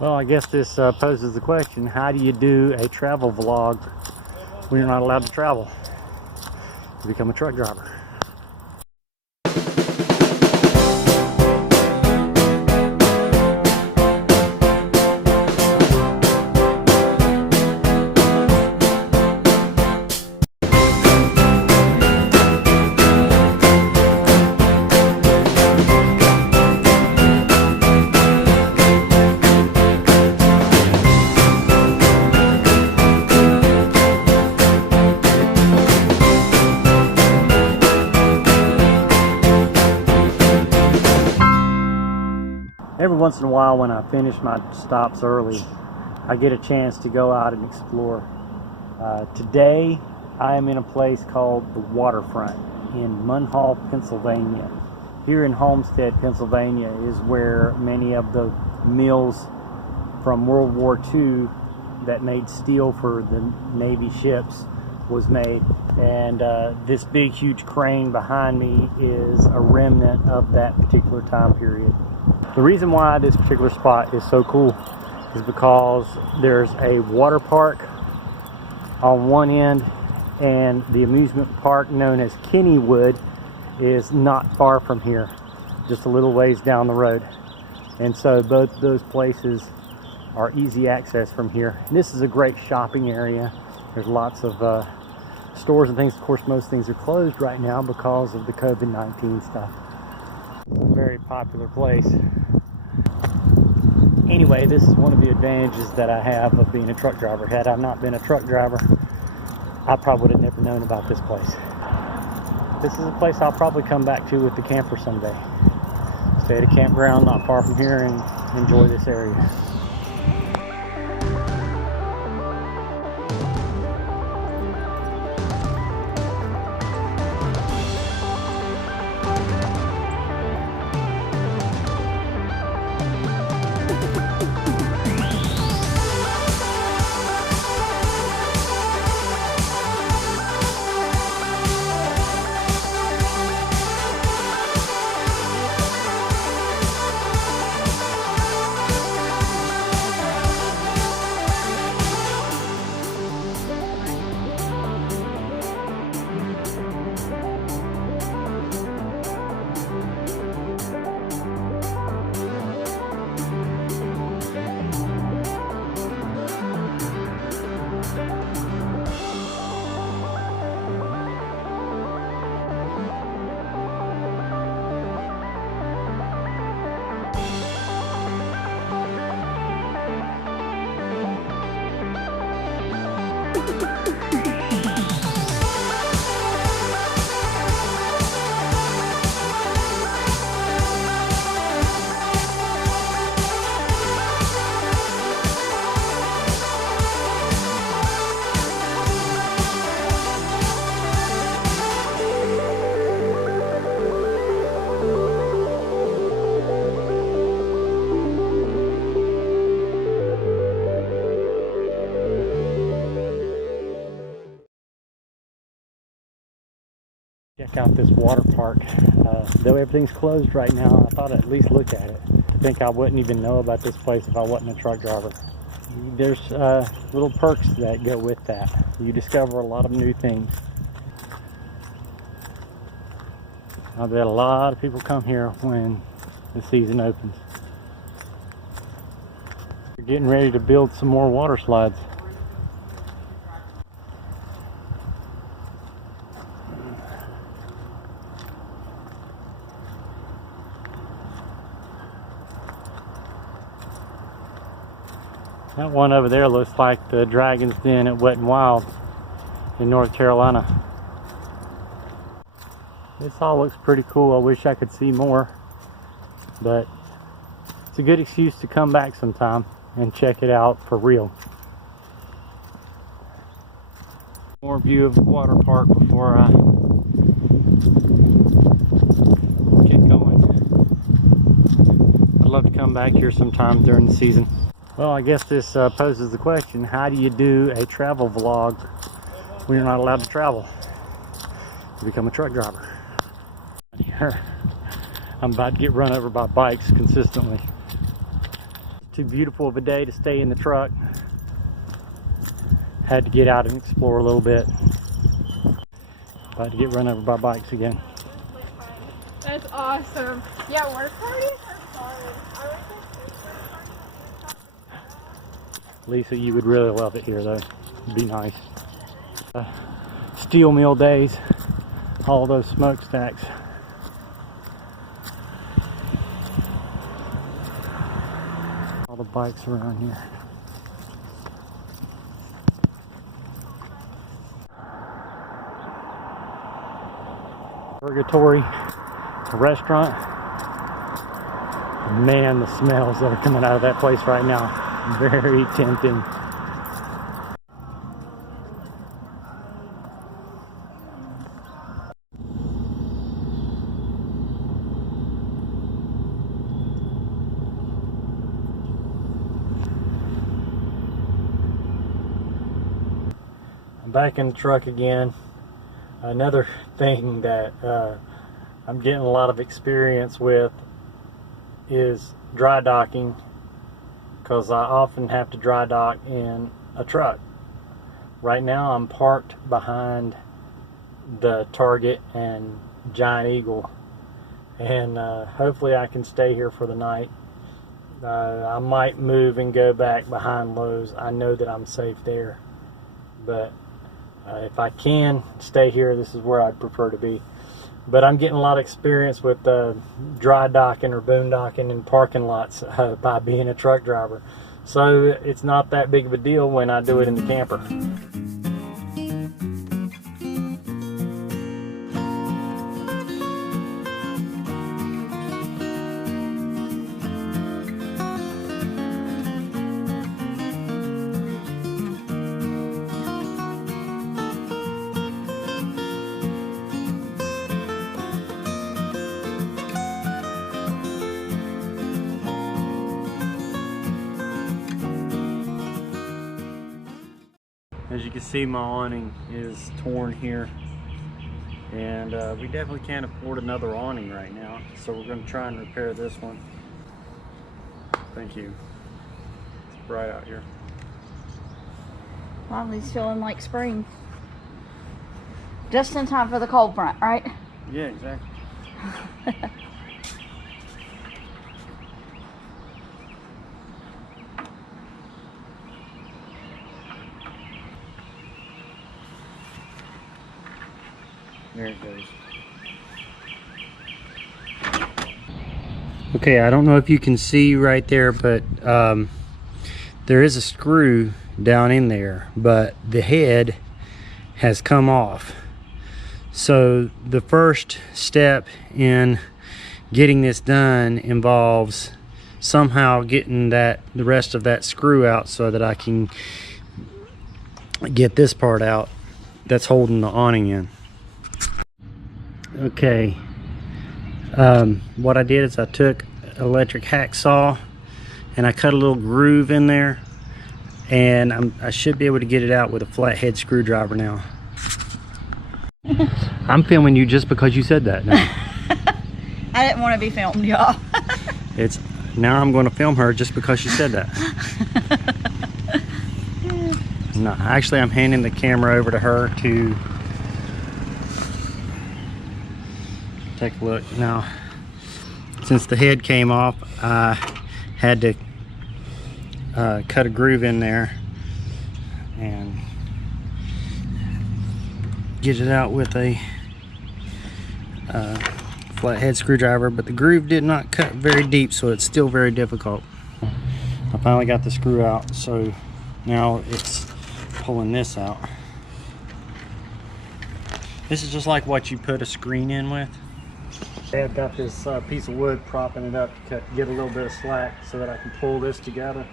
Well, I guess this poses the question, how do you do a travel vlog when you're not allowed to travel? You become a truck driver. Every once in a while when I finish my stops early, I get a chance to go out and explore. Today, I am in a place called the Waterfront in Munhall, Pennsylvania. Here in Homestead, Pennsylvania is where many of the mills from World War II that made steel for the Navy ships was made. And this big, huge crane behind me is a remnant of that particular time period. The reason why this particular spot is so cool is because there's a water park on one end, and the amusement park known as Kennywood is not far from here, just a little ways down the road. And so both those places are easy access from here. And this is a great shopping area. There's lots of stores and things. Of course, most things are closed right now because of the COVID-19 stuff. It's a very popular place. Anyway, this is one of the advantages that I have of being a truck driver. Had I not been a truck driver, I probably would have never known about this place. This is a place I'll probably come back to with the camper someday. Stay at a campground not far from here and enjoy this area. Check out this water park. Though everything's closed right now, I thought I'd at least look at it. I think I wouldn't even know about this place if I wasn't a truck driver. There's little perks that go with that. You discover a lot of new things. I bet a lot of people come here when the season opens. We're getting ready to build some more water slides. That one over there looks like the Dragon's Den at Wet n Wild in North Carolina. This all looks pretty cool. I wish I could see more, but it's a good excuse to come back sometime and check it out for real. More view of the water park before I get going. I'd love to come back here sometime during the season. Well, I guess this poses the question, how do you do a travel vlog when you're not allowed to travel? You become a truck driver. I'm about to get run over by bikes consistently. too beautiful of a day to stay in the truck. Had to get out and explore a little bit. About to get run over by bikes again. That's awesome. Yeah, work parties are fun. I like this. Lisa, you would really love it here though. It'd be nice. Steel mill days, all those smokestacks. All the bikes around here. Purgatory, a restaurant. Man, the smells that are coming out of that place right now, very tempting. I'm back in the truck again. Another thing that I'm getting a lot of experience with is dry docking, because I often have to dry dock in a truck. Right now I'm parked behind the Target and Giant Eagle, and hopefully I can stay here for the night. I might move and go back behind Lowe's. I know that I'm safe there, but if I can stay here, this is where I'd prefer to be. But I'm getting a lot of experience with dry docking or boondocking in parking lots by being a truck driver. So it's not that big of a deal when I do it in the camper. As you can see, my awning is torn here, and we definitely can't afford another awning right now, so we're going to try and repair this one. Thank you. It's bright out here. Finally's feeling like spring. Just in time for the cold front, right? Yeah, exactly. There it goes. Okay, I don't know if you can see right there, but there is a screw down in there, but the head has come off. So the first step in getting this done involves somehow getting the rest of that screw out so that I can get this part out that's holding the awning in. Okay, what I did is I took an electric hacksaw and I cut a little groove in there, and I should be able to get it out with a flathead screwdriver now. I'm filming you just because you said that now. I didn't want to be filmed, y'all. Now I'm going to film her just because she said that. No, actually I'm handing the camera over to her to take a look. Now, since the head came off, I had to cut a groove in there and get it out with a flathead screwdriver, but the groove did not cut very deep, so it's still very difficult. I finally got the screw out, so now it's pulling this out. This is just like what you put a screen in with. I've got this piece of wood propping it up to get a little bit of slack so that I can pull this together.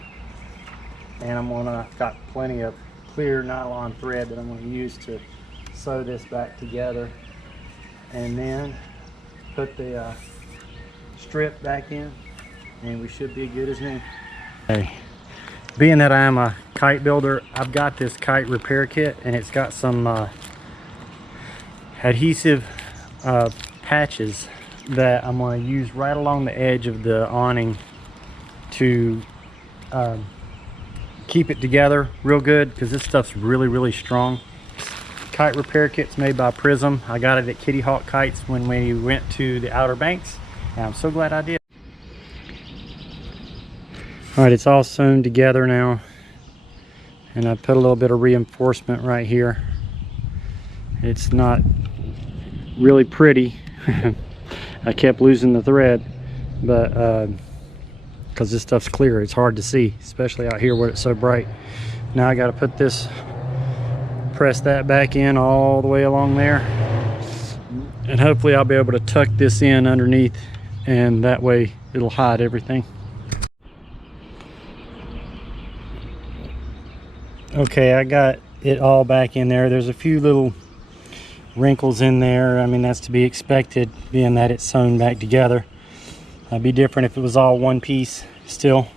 And I've got plenty of clear nylon thread that I'm going to use to sew this back together. And then put the strip back in, and we should be good as new. Okay. Being that I am a kite builder, I've got this kite repair kit, and it's got some adhesive patches that I'm going to use right along the edge of the awning to keep it together real good, because this stuff's really strong. Kite repair kit's made by Prism. I got it at Kitty Hawk Kites when we went to the Outer Banks, and I'm so glad I did. All right, it's all sewn together now, and I put a little bit of reinforcement right here. It's not really pretty. I kept losing the thread, but because this stuff's clear, it's hard to see, especially out here where it's so bright. Now I got to put this, press that back in all the way along there, and hopefully I'll be able to tuck this in underneath, and that way it'll hide everything. Okay, I got it all back in there. There's a few little wrinkles in there. I mean, that's to be expected, being that it's sewn back together. It'd be different if it was all one piece still.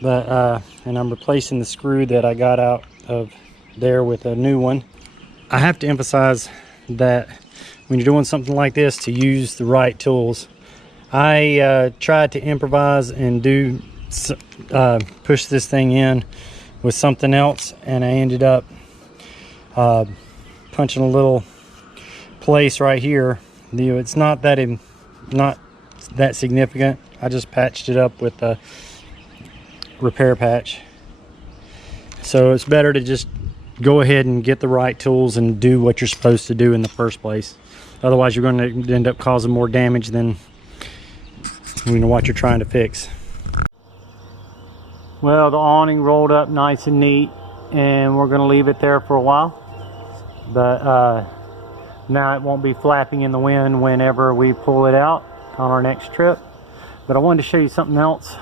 But and I'm replacing the screw that I got out of there with a new one. I have to emphasize that when you're doing something like this, to use the right tools. I tried to improvise and push this thing in with something else, and I ended up punching a little place right here. It's not that significant. I just patched it up with a repair patch. So it's better to just go ahead and get the right tools and do what you're supposed to do in the first place. Otherwise, you're going to end up causing more damage than what you're trying to fix. Well, the awning rolled up nice and neat, and we're going to leave it there for a while. But now it won't be flapping in the wind whenever we pull it out on our next trip. But I wanted to show you something else.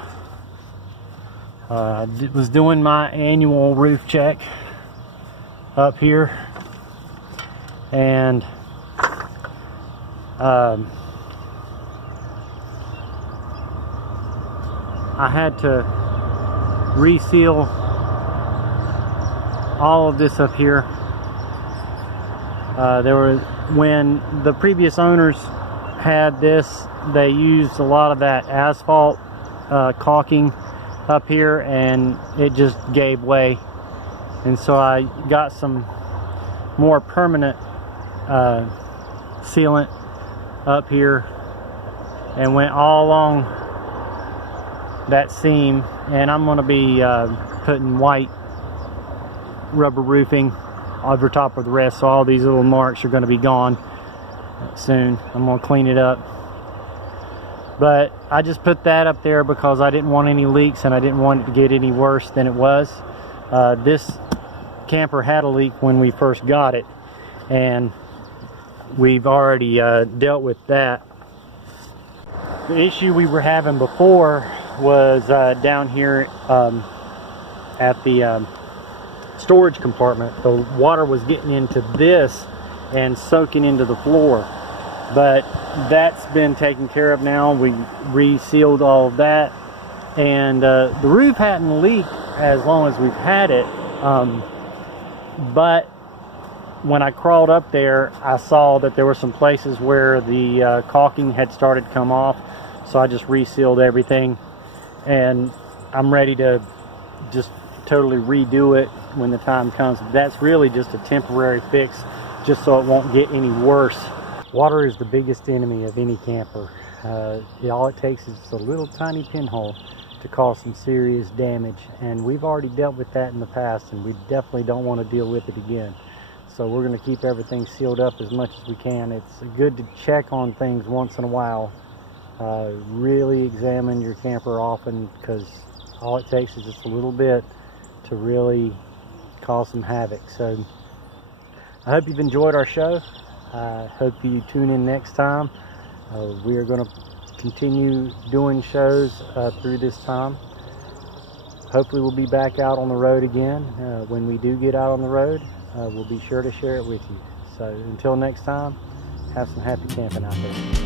I was doing my annual roof check up here, and I had to reseal all of this up here. When the previous owners had this, they used a lot of that asphalt caulking up here, and it just gave way. And so I got some more permanent sealant up here and went all along that seam, and I'm going to be putting white rubber roofing over top of the rest, so all these little marks are going to be gone soon. I'm going to clean it up, but I just put that up there because I didn't want any leaks, and I didn't want it to get any worse than it was. This camper had a leak when we first got it, and we've already dealt with that. The issue we were having before was down here at the storage compartment. The water was getting into this and soaking into the floor, but that's been taken care of now. We resealed all of that, and the roof hadn't leaked as long as we've had it, but when I crawled up there, I saw that there were some places where the caulking had started to come off, so I just resealed everything, and I'm ready to just totally redo it when the time comes. That's really just a temporary fix, just so it won't get any worse. Water is the biggest enemy of any camper. All it takes is a little tiny pinhole to cause some serious damage, and we've already dealt with that in the past, and we definitely don't want to deal with it again. So we're going to keep everything sealed up as much as we can. It's good to check on things once in a while. Really examine your camper often, because all it takes is just a little bit to really cause some havoc. So I hope you've enjoyed our show. I hope you tune in next time. We are going to continue doing shows through this time. Hopefully we'll be back out on the road again. When we do get out on the road, we'll be sure to share it with you. So until next time, have some happy camping out there.